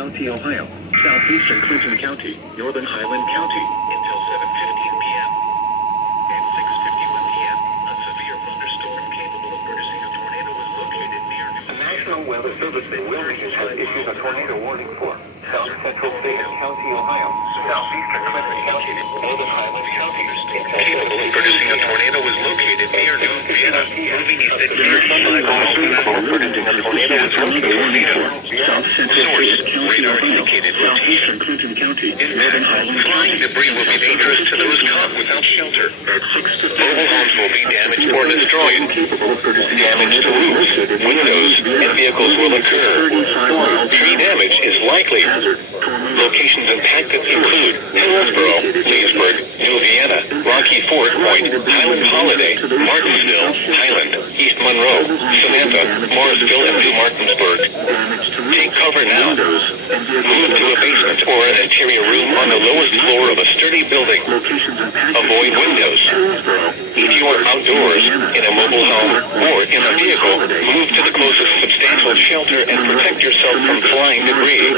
County, Ohio, southeastern Clinton County, northern Highland County, until 7:15 p.m. At 6:51 p.m., a severe thunderstorm capable of producing a tornado was located near New. The National Weather Service in Wilmington has issued a tornado warning for south central Clinton County, Ohio, southeastern Clinton County, northern Highland County. Capable of producing a tornado was located near New Vienna, moving east at 35 miles per hour. Producing a tornado was located near South central radar indicated southeastern Clinton County, northern Highland County. Flying debris will be dangerous to those caught without shelter. At 6:50, mobile homes will be damaged or destroyed. Damage to roofs, windows, and vehicles will occur. Tree damage is likely. Locations impacted include Hillsborough, Leesburg, New Vienna, Rocky Ford Point, Highland Holiday, Martinsville, Highland, East Monroe, Samantha, Morrisville, and New Martinsburg. Take cover now. Move to a basement or an interior room on the lowest floor of a sturdy building. Avoid windows. If you are outdoors, in a mobile home, or in a vehicle, move to the closest substantial shelter and protect yourself from flying debris.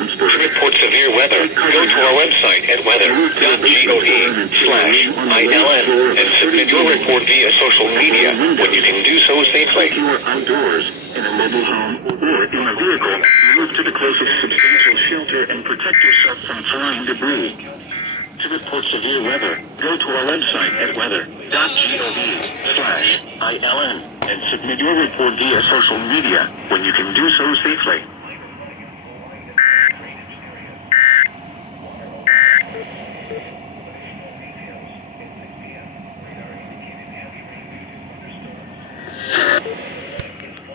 To report severe weather, go to our website at weather.gov/ILN and submit your report via social media when you can do so safely. If you are outdoors, in a mobile home, or in a vehicle, move to the closest substantial shelter and protect yourself from flying debris. To report severe weather, go to our website at weather.gov/ILN and submit your report via social media when you can do so safely.